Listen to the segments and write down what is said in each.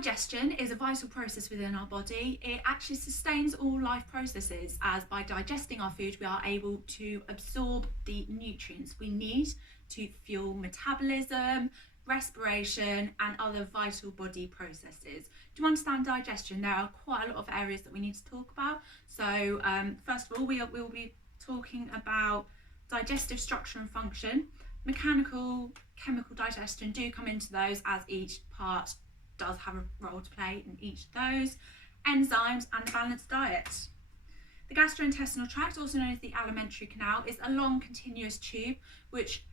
Digestion is a vital process within our body. It actually sustains all life processes, as by digesting our food we are able to absorb the nutrients we need to fuel metabolism, respiration and other vital body processes. To understand digestion, there are quite a lot of areas that we need to talk about. So first of all, we'll be talking about digestive structure and function. Mechanical, chemical digestion do come into those, as each part does have a role to play in each of those. Enzymes and the balanced diet. The gastrointestinal tract, also known as the alimentary canal, is a long continuous tube which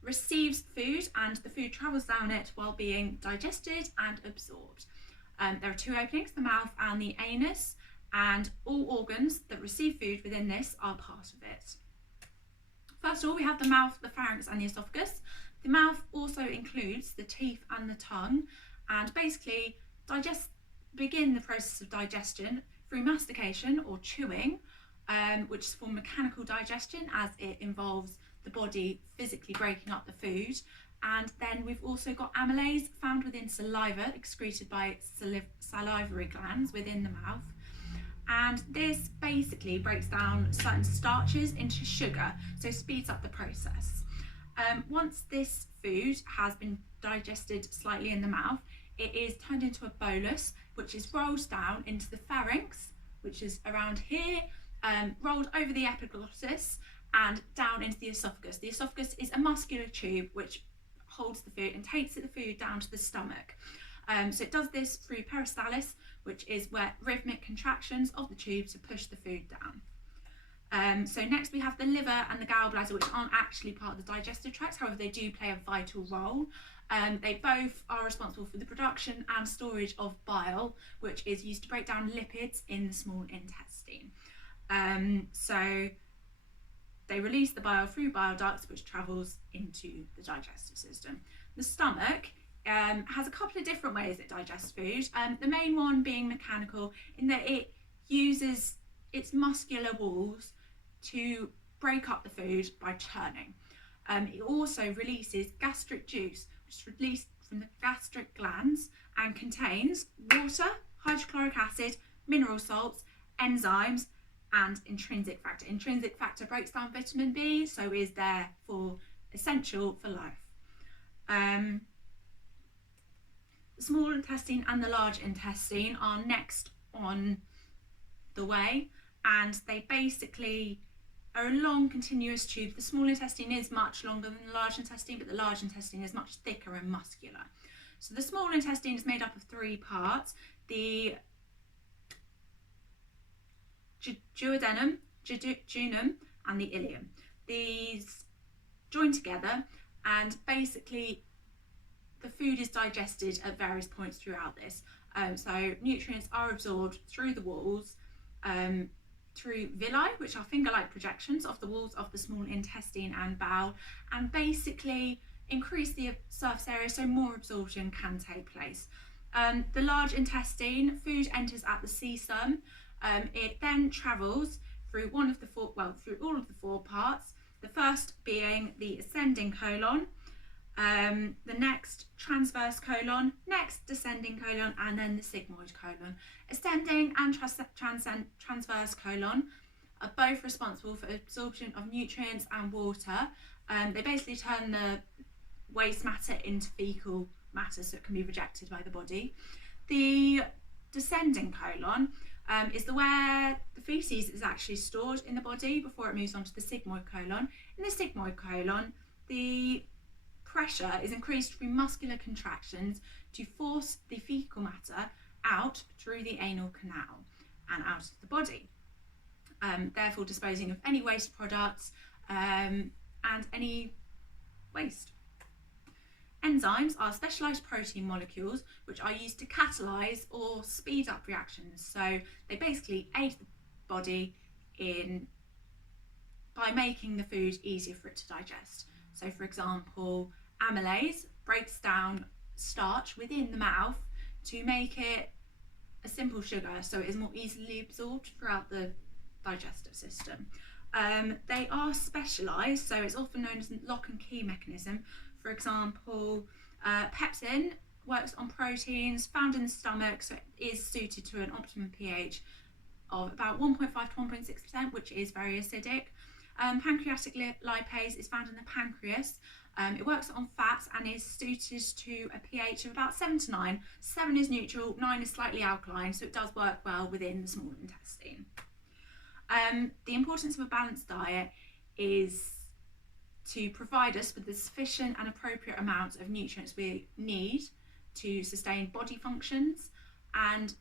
receives food and the food travels down it while being digested and absorbed. There are two openings, the mouth and the anus, and all organs that receive food within this are part of it. First of all, we have the mouth, the pharynx and the esophagus. The mouth also includes the teeth and the tongue, and basically begin the process of digestion through mastication or chewing, which is for mechanical digestion, as it involves the body physically breaking up the food. And then we've also got amylase found within saliva, excreted by salivary glands within the mouth. And this basically breaks down certain starches into sugar, so speeds up the process. Once this food has been digested slightly in the mouth, it is turned into a bolus, which is rolled down into the pharynx, which is around here, rolled over the epiglottis and down into the esophagus. The esophagus is a muscular tube which holds the food and takes the food down to the stomach. So it does this through peristalsis, which is where rhythmic contractions of the tube to push the food down. So next we have the liver and the gallbladder, which aren't actually part of the digestive tract, however they do play a vital role. They both are responsible for the production and storage of bile, which is used to break down lipids in the small intestine. So they release the bile through bile ducts, which travels into the digestive system. The stomach has a couple of different ways it digests food, the main one being mechanical, in that it uses its muscular walls to break up the food by churning. It also releases gastric juice, which is released from the gastric glands and contains water, hydrochloric acid, mineral salts, enzymes and intrinsic factor. Intrinsic factor breaks down vitamin B, so is therefore essential for life. The small intestine and the large intestine are next on the way, and they basically are a long continuous tube. The small intestine is much longer than the large intestine, but the large intestine is much thicker and muscular. So the small intestine is made up of three parts: the duodenum, jejunum and the ileum. These join together, and basically the food is digested at various points throughout this. So nutrients are absorbed through the walls, through villi, which are finger-like projections of the walls of the small intestine and bowel, and basically increase the surface area so more absorption can take place. The large intestine, food enters at the cecum. It then travels through all of the four parts, the first being the ascending colon, the next transverse colon, next descending colon, and then the sigmoid colon. Ascending and transverse colon are both responsible for absorption of nutrients and water. They basically turn the waste matter into fecal matter, so it can be rejected by the body. The descending colon is where the feces is actually stored in the body before it moves on to the sigmoid colon. In the sigmoid colon, the pressure is increased through muscular contractions to force the fecal matter out through the anal canal and out of the body, therefore disposing of any waste products and any waste. Enzymes are specialised protein molecules which are used to catalyse or speed up reactions. So they basically aid the body by making the food easier for it to digest. So for example, amylase breaks down starch within the mouth to make it a simple sugar, so it is more easily absorbed throughout the digestive system. They are specialised, so it's often known as a lock and key mechanism. For example, pepsin works on proteins found in the stomach, so it is suited to an optimum pH of about 1.5 to 1.6%, which is very acidic. Pancreatic lipase is found in the pancreas. It works on fats and is suited to a pH of about 7 to 9. 7 is neutral, 9 is slightly alkaline, so it does work well within the small intestine. The importance of a balanced diet is to provide us with the sufficient and appropriate amounts of nutrients we need to sustain body functions, and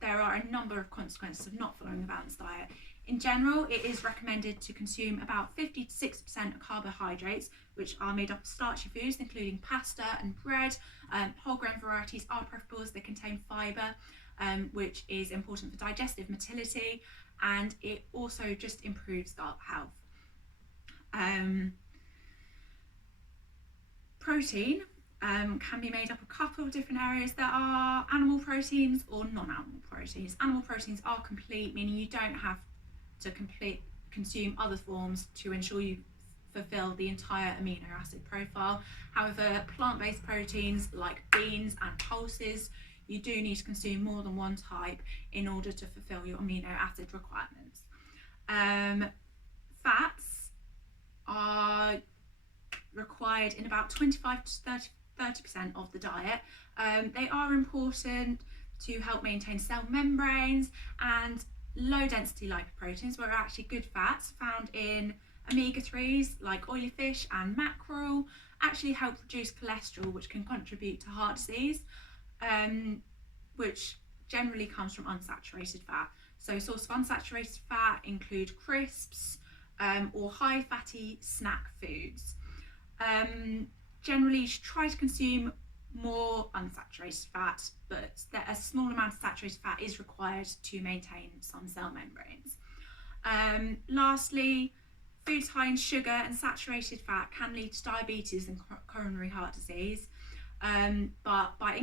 there are a number of consequences of not following a balanced diet. In general, it is recommended to consume about 50 to 60% of carbohydrates, which are made up of starchy foods, including pasta and bread. Whole grain varieties are preferable as they contain fibre, which is important for digestive motility, and it also just improves gut health. Protein can be made up of a couple of different areas. There are animal proteins or non-animal proteins. Animal proteins are complete, meaning you don't have to consume other forms to ensure you fulfill the entire amino acid profile. However, plant-based proteins like beans and pulses, you do need to consume more than one type in order to fulfill your amino acid requirements. Fats are required in about 25 to 30% of the diet. They are important to help maintain cell membranes, and low density lipoproteins, were actually good fats found in omega-3s like oily fish and mackerel, actually help reduce cholesterol, which can contribute to heart disease, which generally comes from unsaturated fat. So source of unsaturated fat include crisps or high fatty snack foods. Generally, you should try to consume more unsaturated fat, but a small amount of saturated fat is required to maintain some cell membranes. Lastly, foods high in sugar and saturated fat can lead to diabetes and coronary heart disease, but by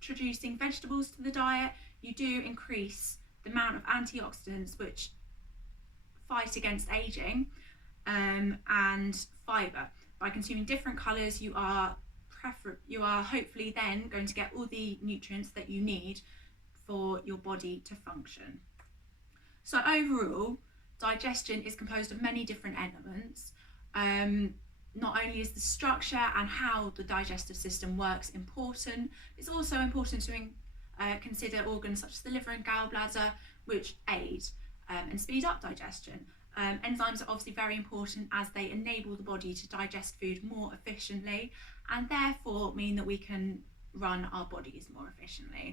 introducing vegetables to the diet, you do increase the amount of antioxidants which fight against aging, and fibre. By consuming different colours, you are hopefully then going to get all the nutrients that you need for your body to function. So overall, digestion is composed of many different elements. Not only is the structure and how the digestive system works important, it's also important to consider organs such as the liver and gallbladder, which aid and speed up digestion. Enzymes are obviously very important as they enable the body to digest food more efficiently, and therefore mean that we can run our bodies more efficiently.